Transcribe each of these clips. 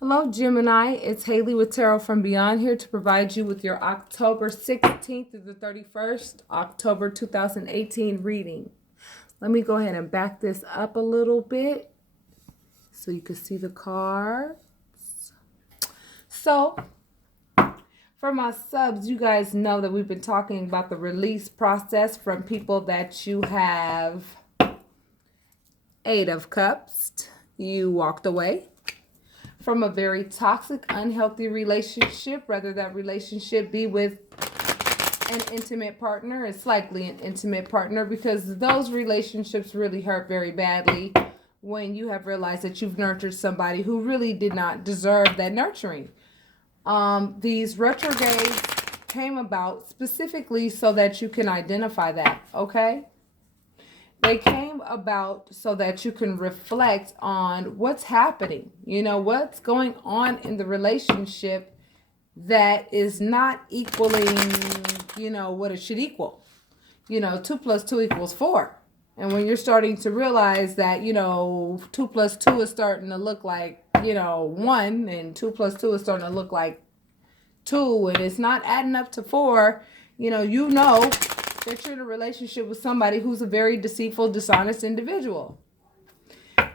Hello, Gemini. It's Haley with Tarot from Beyond here to provide you with your October 16th through the 31st, October 2018 reading. Let me go ahead and back this up a little bit so you can see the cards. So, for my subs, you guys know that we've been talking about the release process from people that you have Eight of Cups. You walked away from a very toxic, unhealthy relationship, whether that relationship be with an intimate partner. It's likely an intimate partner because those relationships really hurt very badly when you have realized that you've nurtured somebody who really did not deserve that nurturing. These retrogrades came about specifically so that you can identify that, okay? They came about so that you can reflect on what's happening, what's going on in the relationship that is not equaling, what it should equal. 2 plus 2 equals 4. And when you're starting to realize that, 2 plus 2 is starting to look like, 1, and 2 plus 2 is starting to look like 2, and it's not adding up to 4, you know that you're in a relationship with somebody who's a very deceitful, dishonest individual.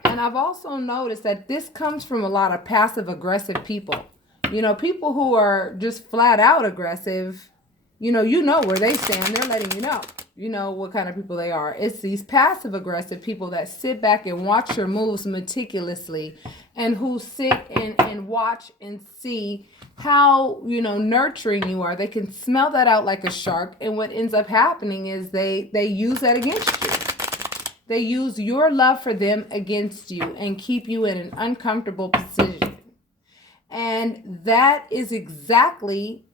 And I've also noticed that this comes from a lot of passive aggressive people. People who are just flat out aggressive, you know where they stand. They're letting you know. You know what kind of people they are. It's these passive aggressive people that sit back and watch your moves meticulously and who sit and watch and see how, nurturing you are. They can smell that out like a shark. And what ends up happening is they use that against you. They use your love for them against you and keep you in an uncomfortable position. And that is exactly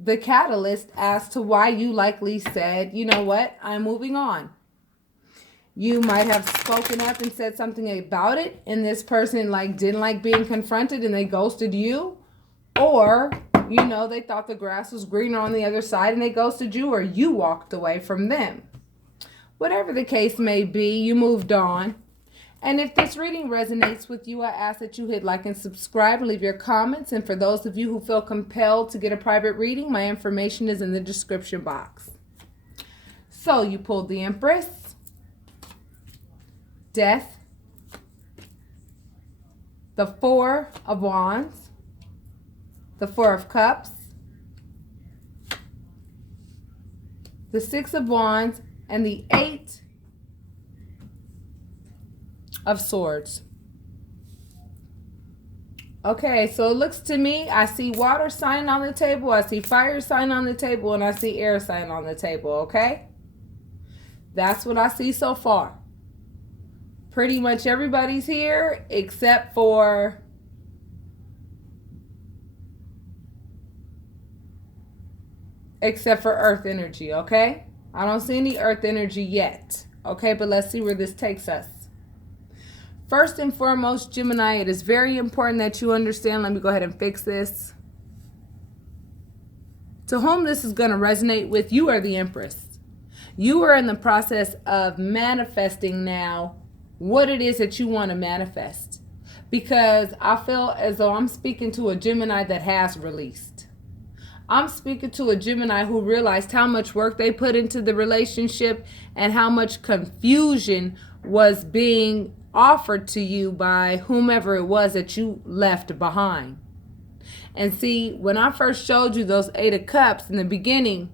the catalyst as to why you likely said, you know what, I'm moving on. You might have spoken up and said something about it, and this person didn't like being confronted and they ghosted you. Or, they thought the grass was greener on the other side and they ghosted you, or you walked away from them. Whatever the case may be, you moved on. And if this reading resonates with you, I ask that you hit like and subscribe and leave your comments. And for those of you who feel compelled to get a private reading, my information is in the description box. So you pulled the Empress, Death, the Four of Wands, the Four of Cups, the Six of Wands, and the Eight of Swords. Okay, so it looks to me, I see water sign on the table, I see fire sign on the table, and I see air sign on the table, okay? That's what I see so far. Pretty much everybody's here except for earth energy, okay? I don't see any earth energy yet, okay? But let's see where this takes us. First and foremost, Gemini, it is very important that you understand. Let me go ahead and fix this. To whom this is going to resonate with, you are the Empress. You are in the process of manifesting now what it is that you want to manifest. Because I feel as though I'm speaking to a Gemini that has released. I'm speaking to a Gemini who realized how much work they put into the relationship and how much confusion was being offered to you by whomever it was that you left behind. And see, when I first showed you those Eight of Cups in the beginning,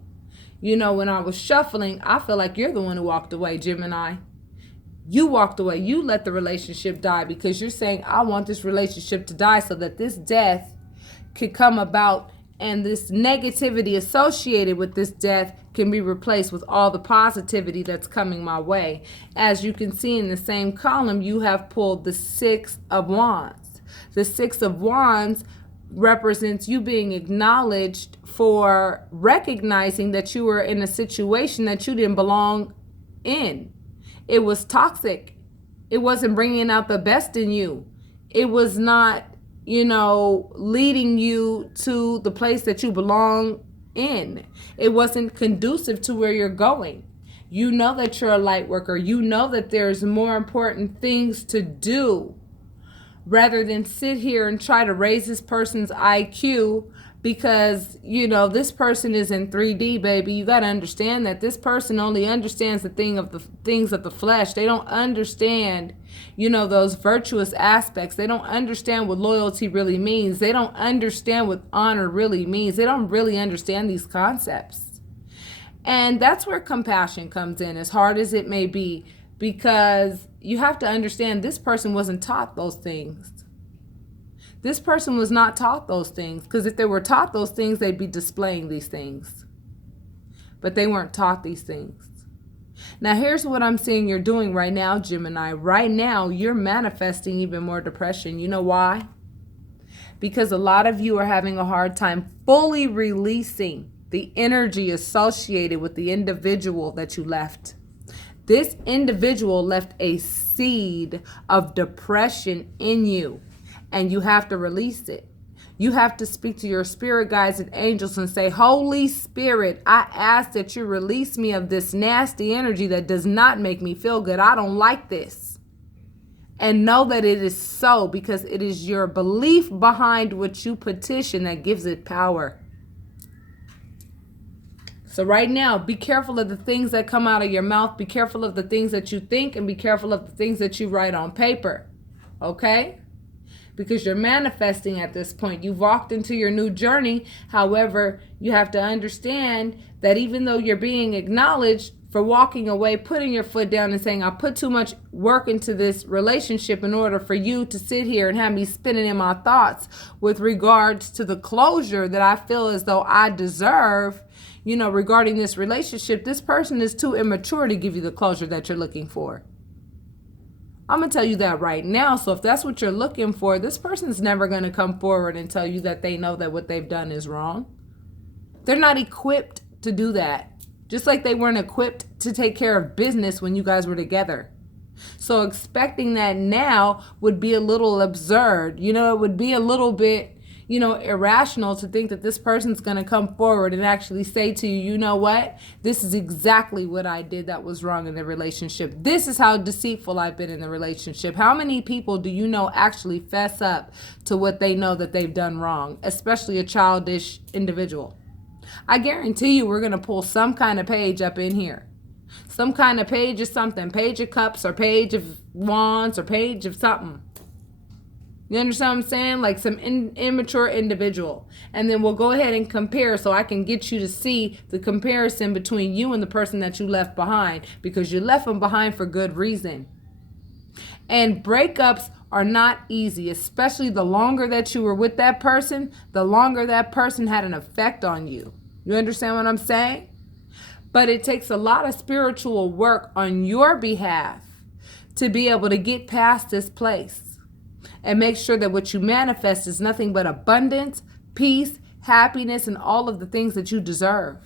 when I was shuffling, I feel like you're the one who walked away, Gemini. You walked away. You let the relationship die because you're saying, I want this relationship to die so that this death could come about and this negativity associated with this death can be replaced with all the positivity that's coming my way. As you can see in the same column, you have pulled the Six of Wands. The Six of Wands represents you being acknowledged for recognizing that you were in a situation that you didn't belong in. It was toxic. It wasn't bringing out the best in you. It was not leading you to the place that you belong in. It wasn't conducive to where you're going. You know that you're a light worker. You know that there's more important things to do rather than sit here and try to raise this person's IQ because, you know, this person is in 3D, baby. You got to understand that this person only understands the things of the flesh. They don't understand, you know, those virtuous aspects. They don't understand what loyalty really means. They don't understand what honor really means. They don't really understand these concepts. And that's where compassion comes in, as hard as it may be, because you have to understand this person wasn't taught those things. This person was not taught those things, because if they were taught those things, they'd be displaying these things. But they weren't taught these things. Now, here's what I'm seeing you're doing right now, Gemini. Right now, you're manifesting even more depression. You know why? Because a lot of you are having a hard time fully releasing the energy associated with the individual that you left. This individual left a seed of depression in you, and you have to release it. You have to speak to your spirit guides and angels and say, Holy Spirit, I ask that you release me of this nasty energy that does not make me feel good. I don't like this. And know that it is so, because it is your belief behind what you petition that gives it power. So right now, be careful of the things that come out of your mouth. Be careful of the things that you think, and be careful of the things that you write on paper. Okay? Because you're manifesting at this point. You've walked into your new journey. However, you have to understand that even though you're being acknowledged for walking away, putting your foot down and saying, I put too much work into this relationship in order for you to sit here and have me spinning in my thoughts with regards to the closure that I feel as though I deserve, you know, regarding this relationship. This person is too immature to give you the closure that you're looking for. I'm going to tell you that right now. So if that's what you're looking for, this person's never going to come forward and tell you that they know that what they've done is wrong. They're not equipped to do that. Just like they weren't equipped to take care of business when you guys were together. So expecting that now would be a little absurd. You know, it would be a little bit, you know, irrational to think that this person's going to come forward and actually say to you, you know what? This is exactly what I did that was wrong in the relationship. This is how deceitful I've been in the relationship. How many people do you know actually fess up to what they know that they've done wrong, especially a childish individual? I guarantee you we're going to pull some kind of page up in here. Some kind of page of something. Page of cups or page of wands or page of something. You understand what I'm saying? Like some immature individual. And then we'll go ahead and compare so I can get you to see the comparison between you and the person that you left behind. Because you left them behind for good reason. And breakups are not easy, especially the longer that you were with that person, the longer that person had an effect on you. You understand what I'm saying? But it takes a lot of spiritual work on your behalf to be able to get past this place and make sure that what you manifest is nothing but abundance, peace, happiness, and all of the things that you deserve.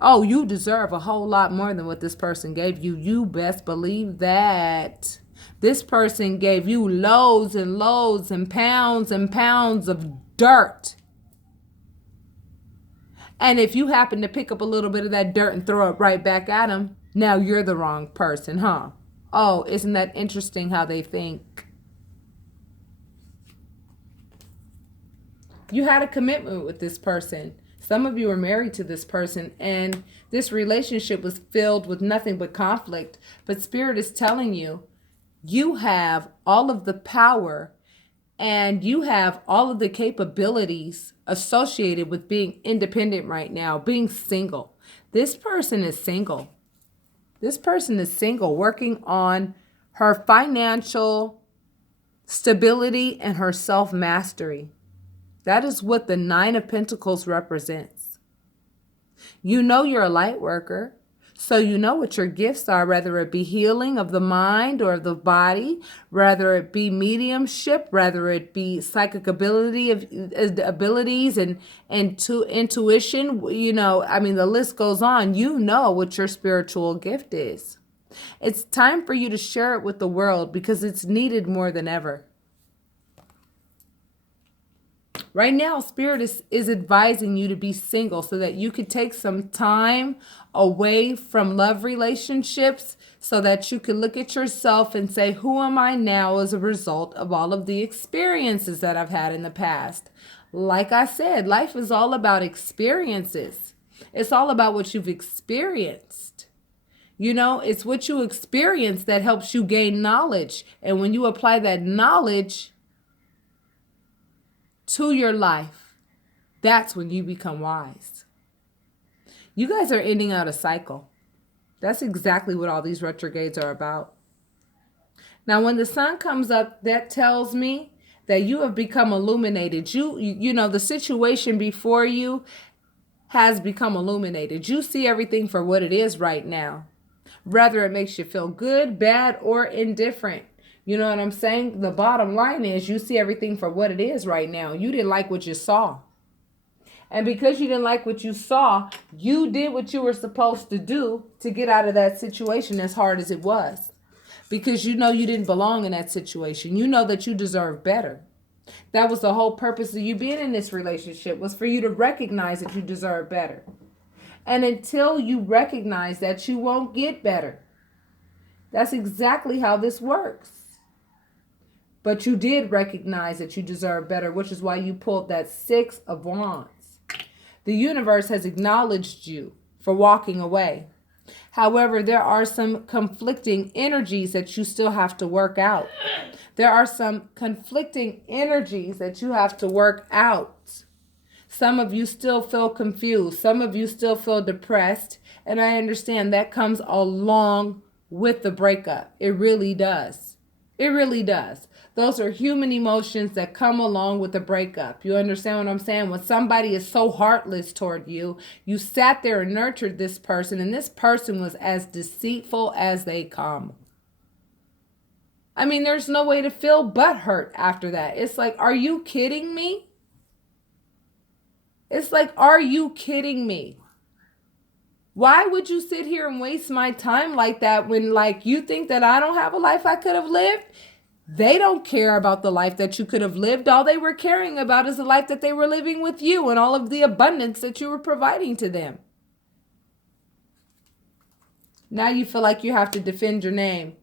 Oh, you deserve a whole lot more than what this person gave you. You best believe that. This person gave you loads and loads and pounds of dirt. And if you happen to pick up a little bit of that dirt and throw it right back at them, now you're the wrong person, huh? Oh, isn't that interesting how they think? You had a commitment with this person. Some of you are married to this person, and this relationship was filled with nothing but conflict. But Spirit is telling you, you have all of the power and you have all of the capabilities associated with being independent right now, being single. This person is single. This person is single, working on her financial stability and her self-mastery. That is what the Nine of Pentacles represents. You know you're a light worker. So you know what your gifts are, whether it be healing of the mind or the body, whether it be mediumship, whether it be psychic abilities and intuition. You know, I mean, the list goes on. You know what your spiritual gift is. It's time for you to share it with the world because it's needed more than ever. Right now, Spirit is advising you to be single so that you could take some time away from love relationships so that you can look at yourself and say, who am I now as a result of all of the experiences that I've had in the past? Like I said, life is all about experiences. It's all about what you've experienced. You know, it's what you experience that helps you gain knowledge. And when you apply that knowledge to your life, that's when you become wise. You guys are ending out a cycle. That's exactly what all these retrogrades are about. Now, when the sun comes up, that tells me that you have become illuminated. You know, the situation before you has become illuminated. You see everything for what it is right now. Whether it makes you feel good, bad, or indifferent. You know what I'm saying? The bottom line is you see everything for what it is right now. You didn't like what you saw. And because you didn't like what you saw, you did what you were supposed to do to get out of that situation as hard as it was. Because you know you didn't belong in that situation. You know that you deserve better. That was the whole purpose of you being in this relationship, was for you to recognize that you deserve better. And until you recognize that, you won't get better. That's exactly how this works. But you did recognize that you deserve better, which is why you pulled that 6 of Wands. The universe has acknowledged you for walking away. However, there are some conflicting energies that you still have to work out. There are some conflicting energies that you have to work out. Some of you still feel confused. Some of you still feel depressed. And I understand that comes along with the breakup. It really does. It really does. Those are human emotions that come along with the breakup. You understand what I'm saying? When somebody is so heartless toward you, you sat there and nurtured this person, and this person was as deceitful as they come. I mean, there's no way to feel but hurt after that. It's like, are you kidding me? It's like, are you kidding me? Why would you sit here and waste my time like that when, like, you think that I don't have a life I could have lived? They don't care about the life that you could have lived. All they were caring about is the life that they were living with you and all of the abundance that you were providing to them. Now you feel like you have to defend your name.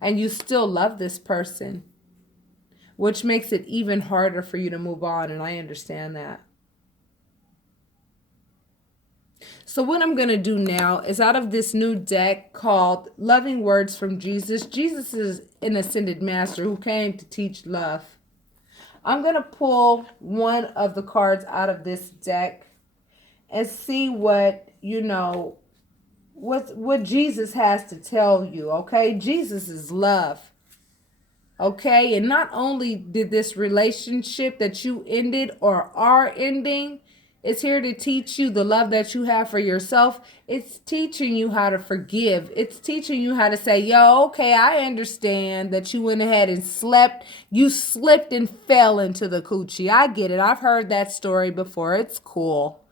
And you still love this person, which makes it even harder for you to move on, and I understand that. So what I'm going to do now is, out of this new deck called Loving Words from Jesus, Jesus is an ascended master who came to teach love. I'm going to pull one of the cards out of this deck and see what, you know, what Jesus has to tell you, okay? Jesus is love. Okay, and not only did this relationship that you ended or are ending, it's here to teach you the love that you have for yourself. It's teaching you how to forgive. It's teaching you how to say, yo, okay, I understand that you went ahead and slept. You slipped and fell into the coochie. I get it. I've heard that story before. It's cool.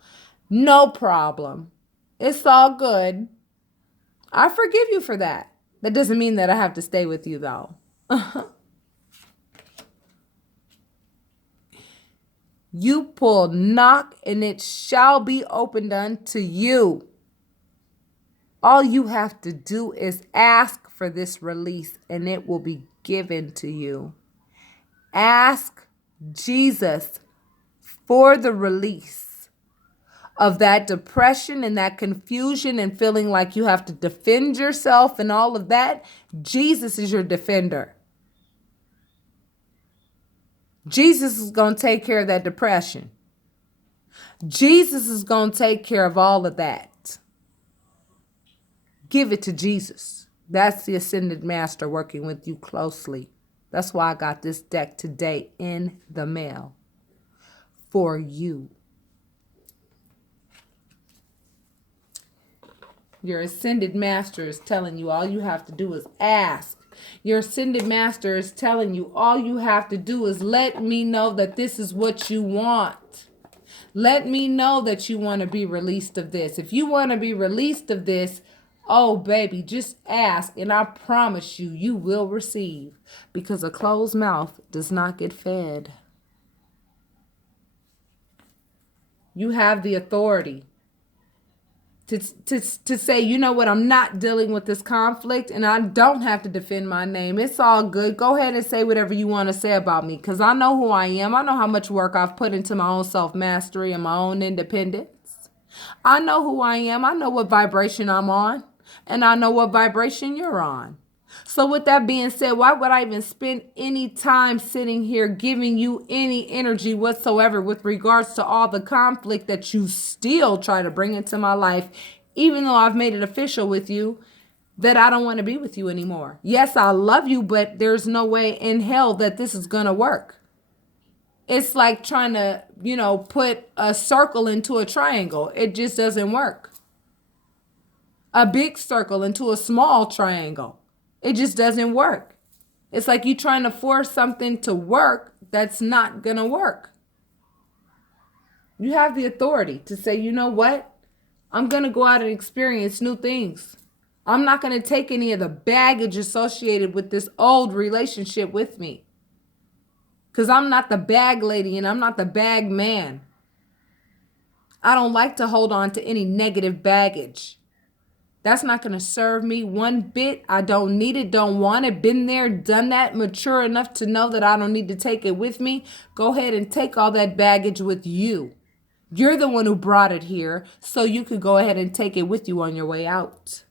No problem. It's all good. I forgive you for that. That doesn't mean that I have to stay with you, though. You pull knock and it shall be opened unto you. All you have to do is ask for this release and it will be given to you. Ask Jesus for the release of that depression and that confusion and feeling like you have to defend yourself and all of that. Jesus is your defender. Jesus is going to take care of that depression. Jesus is going to take care of all of that. Give it to Jesus. That's the Ascended Master working with you closely. That's why I got this deck today in the mail for you. Your Ascended Master is telling you all you have to do is ask. Your Ascended Master is telling you all you have to do is let me know that this is what you want. Let me know that you want to be released of this. If you want to be released of this, oh baby, just ask and I promise you, you will receive, because a closed mouth does not get fed. You have the authority to say, you know what, I'm not dealing with this conflict and I don't have to defend my name. It's all good. Go ahead and say whatever you want to say about me because I know who I am. I know how much work I've put into my own self-mastery and my own independence. I know who I am. I know what vibration I'm on and I know what vibration you're on. So with that being said, why would I even spend any time sitting here giving you any energy whatsoever with regards to all the conflict that you still try to bring into my life, even though I've made it official with you that I don't want to be with you anymore? Yes, I love you, but there's no way in hell that this is going to work. It's like trying to, put a circle into a triangle. It just doesn't work. A big circle into a small triangle. It just doesn't work. It's like you trying to force something to work that's not going to work. You have the authority to say, you know what? I'm going to go out and experience new things. I'm not going to take any of the baggage associated with this old relationship with me. Because I'm not the bag lady and I'm not the bag man. I don't like to hold on to any negative baggage. That's not going to serve me one bit. I don't need it, don't want it. Been there, done that, mature enough to know that I don't need to take it with me. Go ahead and take all that baggage with you. You're the one who brought it here, so you could go ahead and take it with you on your way out.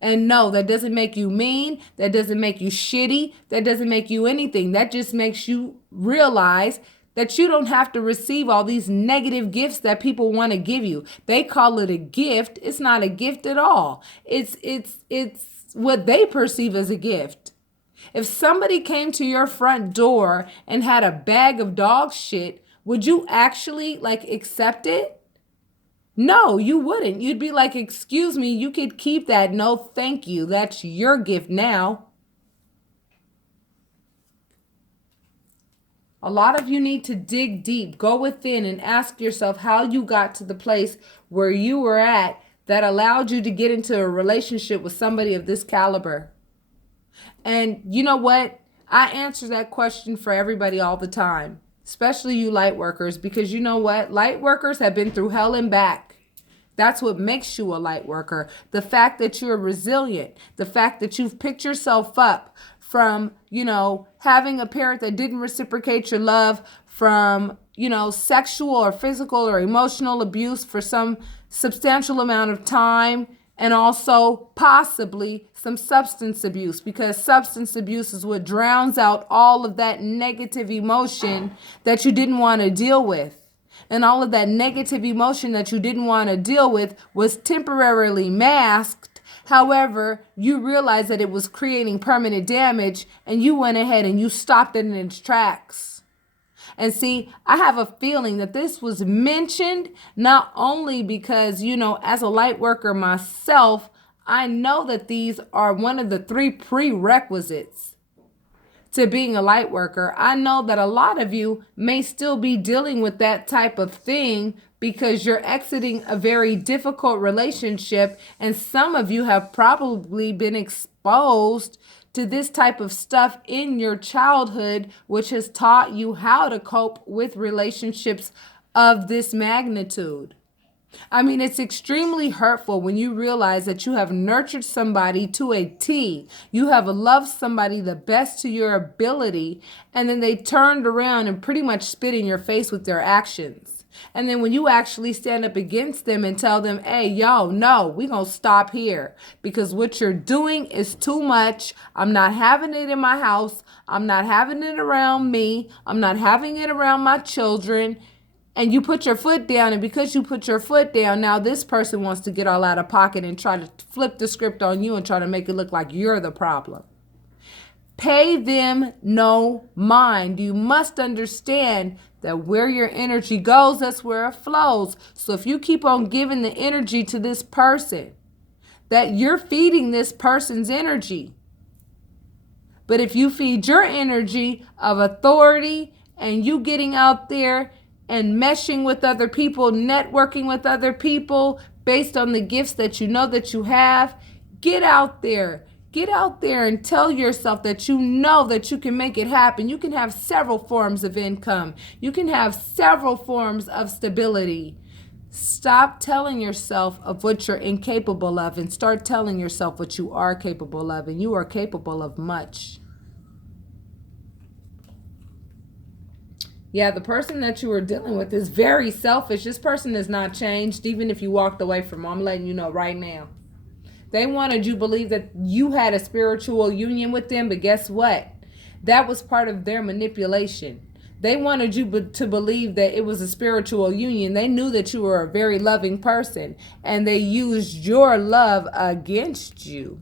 And no, that doesn't make you mean. That doesn't make you shitty. That doesn't make you anything. That just makes you realize that you don't have to receive all these negative gifts that people want to give you. They call it a gift. It's not a gift at all. It's what they perceive as a gift. If somebody came to your front door and had a bag of dog shit, would you actually accept it? No, you wouldn't. You'd be like, excuse me, you could keep that. No, thank you. That's your gift now. A lot of you need to dig deep, go within and ask yourself how you got to the place where you were at that allowed you to get into a relationship with somebody of this caliber. And you know what? I answer that question for everybody all the time, especially you light workers, because you know what? Light workers have been through hell and back. That's what makes you a light worker. The fact that you're resilient, the fact that you've picked yourself up from, having a parent that didn't reciprocate your love, from, sexual or physical or emotional abuse for some substantial amount of time, and also possibly some substance abuse, because substance abuse is what drowns out all of that negative emotion that you didn't want to deal with. And all of that negative emotion that you didn't want to deal with was temporarily masked. However, you realized that it was creating permanent damage and you went ahead and you stopped it in its tracks. And see, I have a feeling that this was mentioned not only because, as a light worker myself, I know that these are one of the 3 prerequisites to being a light worker. I know that a lot of you may still be dealing with that type of thing because you're exiting a very difficult relationship, and some of you have probably been exposed to this type of stuff in your childhood, which has taught you how to cope with relationships of this magnitude. I mean, it's extremely hurtful when you realize that you have nurtured somebody to a T. You have loved somebody the best to your ability, and then they turned around and pretty much spit in your face with their actions. And then when you actually stand up against them and tell them, hey, yo, no, we're going to stop here because what you're doing is too much. I'm not having it in my house. I'm not having it around me. I'm not having it around my children. And you put your foot down, and because you put your foot down, now this person wants to get all out of pocket and try to flip the script on you and try to make it look like you're the problem. Pay them no mind. You must understand that where your energy goes, that's where it flows. So if you keep on giving the energy to this person, that you're feeding this person's energy. But if you feed your energy of authority and you getting out there and meshing with other people, networking with other people based on the gifts that you know that you have, get out there. Get out there and tell yourself that you know that you can make it happen. You can have several forms of income. You can have several forms of stability. Stop telling yourself of what you're incapable of and start telling yourself what you are capable of. And you are capable of much. Yeah, the person that you were dealing with is very selfish. This person has not changed, even if you walked away from them. I'm letting you know right now. They wanted you to believe that you had a spiritual union with them, but guess what? That was part of their manipulation. They wanted you to believe that it was a spiritual union. They knew that you were a very loving person, and they used your love against you.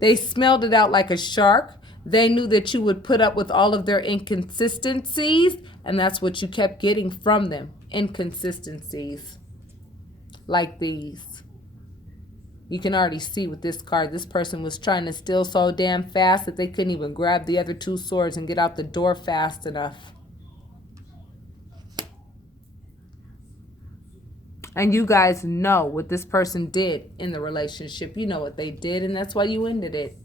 They smelled it out like a shark. They knew that you would put up with all of their inconsistencies, and that's what you kept getting from them. Inconsistencies like these. You can already see with this card, this person was trying to steal so damn fast that they couldn't even grab the other two swords and get out the door fast enough. And you guys know what this person did in the relationship. You know what they did, and that's why you ended it.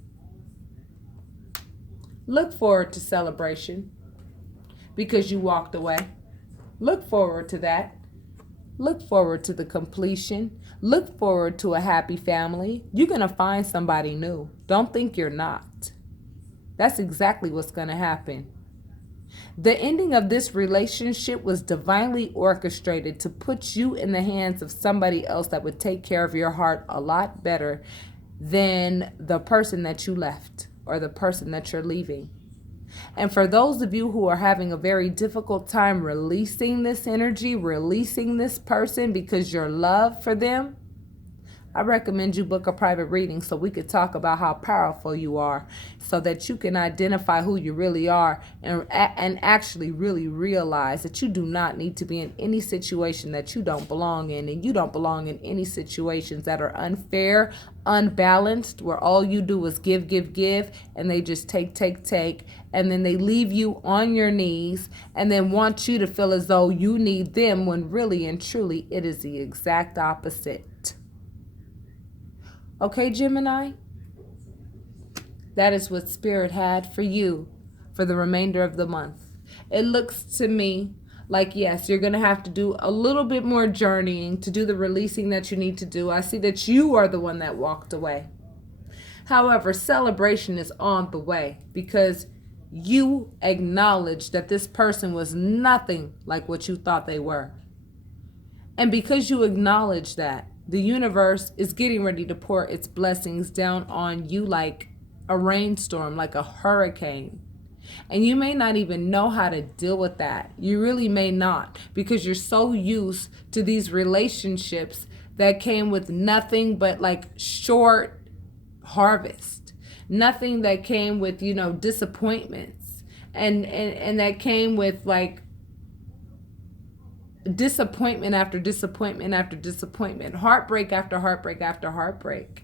Look forward to celebration because you walked away. Look forward to that. Look forward to the completion. Look forward to a happy family. You're going to find somebody new. Don't think you're not. That's exactly what's going to happen. The ending of this relationship was divinely orchestrated to put you in the hands of somebody else that would take care of your heart a lot better than the person that you left or the person that you're leaving. And for those of you who are having a very difficult time releasing this energy, releasing this person because your love for them, I recommend you book a private reading so we could talk about how powerful you are so that you can identify who you really are and actually really realize that you do not need to be in any situation that you don't belong in, and you don't belong in any situations that are unfair, unbalanced, where all you do is give, and they just take, and then they leave you on your knees and then want you to feel as though you need them when really and truly it is the exact opposite. Okay, Gemini? That is what Spirit had for you for the remainder of the month. It looks to me like, yes, you're going to have to do a little bit more journeying to do the releasing that you need to do. I see that you are the one that walked away. However, celebration is on the way because you acknowledge that this person was nothing like what you thought they were. And because you acknowledge that, the universe is getting ready to pour its blessings down on you like a rainstorm, like a hurricane. And you may not even know how to deal with that. You really may not, because you're so used to these relationships that came with nothing but like short harvest. Nothing that came with, disappointments. And that came with like disappointment after disappointment after disappointment, heartbreak after heartbreak after heartbreak.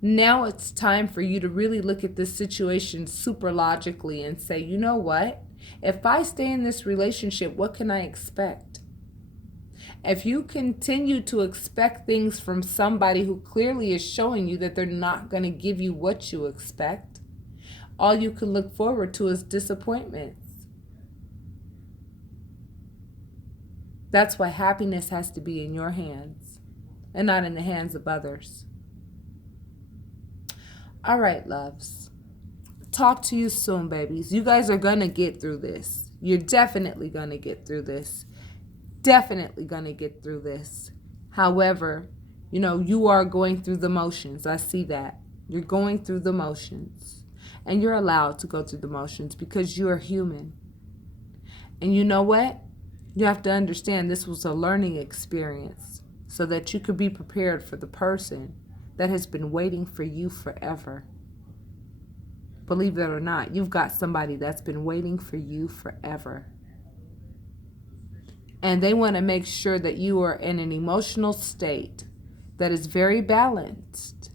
Now it's time for you to really look at this situation super logically and say, you know what? If I stay in this relationship, what can I expect? If you continue to expect things from somebody who clearly is showing you that they're not going to give you what you expect, all you can look forward to is disappointment. That's why happiness has to be in your hands and not in the hands of others. All right, loves. Talk to you soon, babies. You guys are going to get through this. You're definitely going to get through this. Definitely going to get through this. However, you are going through the motions. I see that. You're going through the motions. And you're allowed to go through the motions because you're human. And you know what? You have to understand this was a learning experience so that you could be prepared for the person that has been waiting for you forever. Believe it or not, you've got somebody that's been waiting for you forever. And they want to make sure that you are in an emotional state that is very balanced.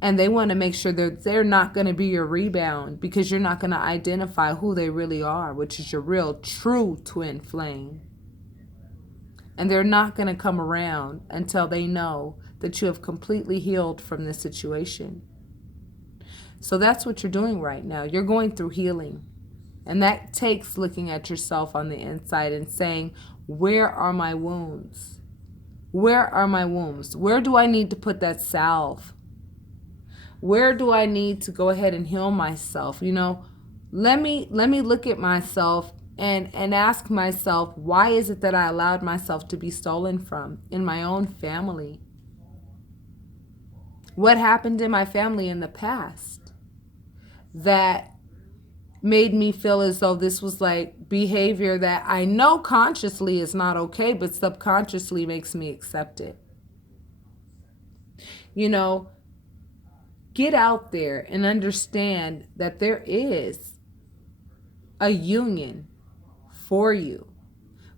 And they want to make sure that they're not going to be your rebound because you're not going to identify who they really are, which is your real, true twin flame. And they're not going to come around until they know that you have completely healed from this situation. So that's what you're doing right now. You're going through healing. And that takes looking at yourself on the inside and saying, where are my wounds? Where are my wounds? Where do I need to put that salve? Where do I need to go ahead and heal myself? You know, let me look at myself and ask myself, why is it that I allowed myself to be stolen from in my own family? What happened in my family in the past that made me feel as though this was like behavior that I know consciously is not okay, but subconsciously makes me accept it? You know, get out there and understand that there is a union for you.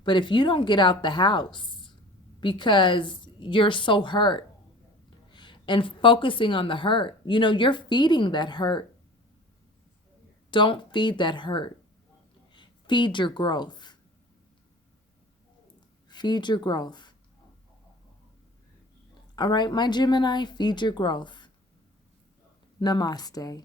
But if you don't get out the house because you're so hurt and focusing on the hurt, you know, you're feeding that hurt. Don't feed that hurt. Feed your growth. Feed your growth. All right, my Gemini, feed your growth. Namaste.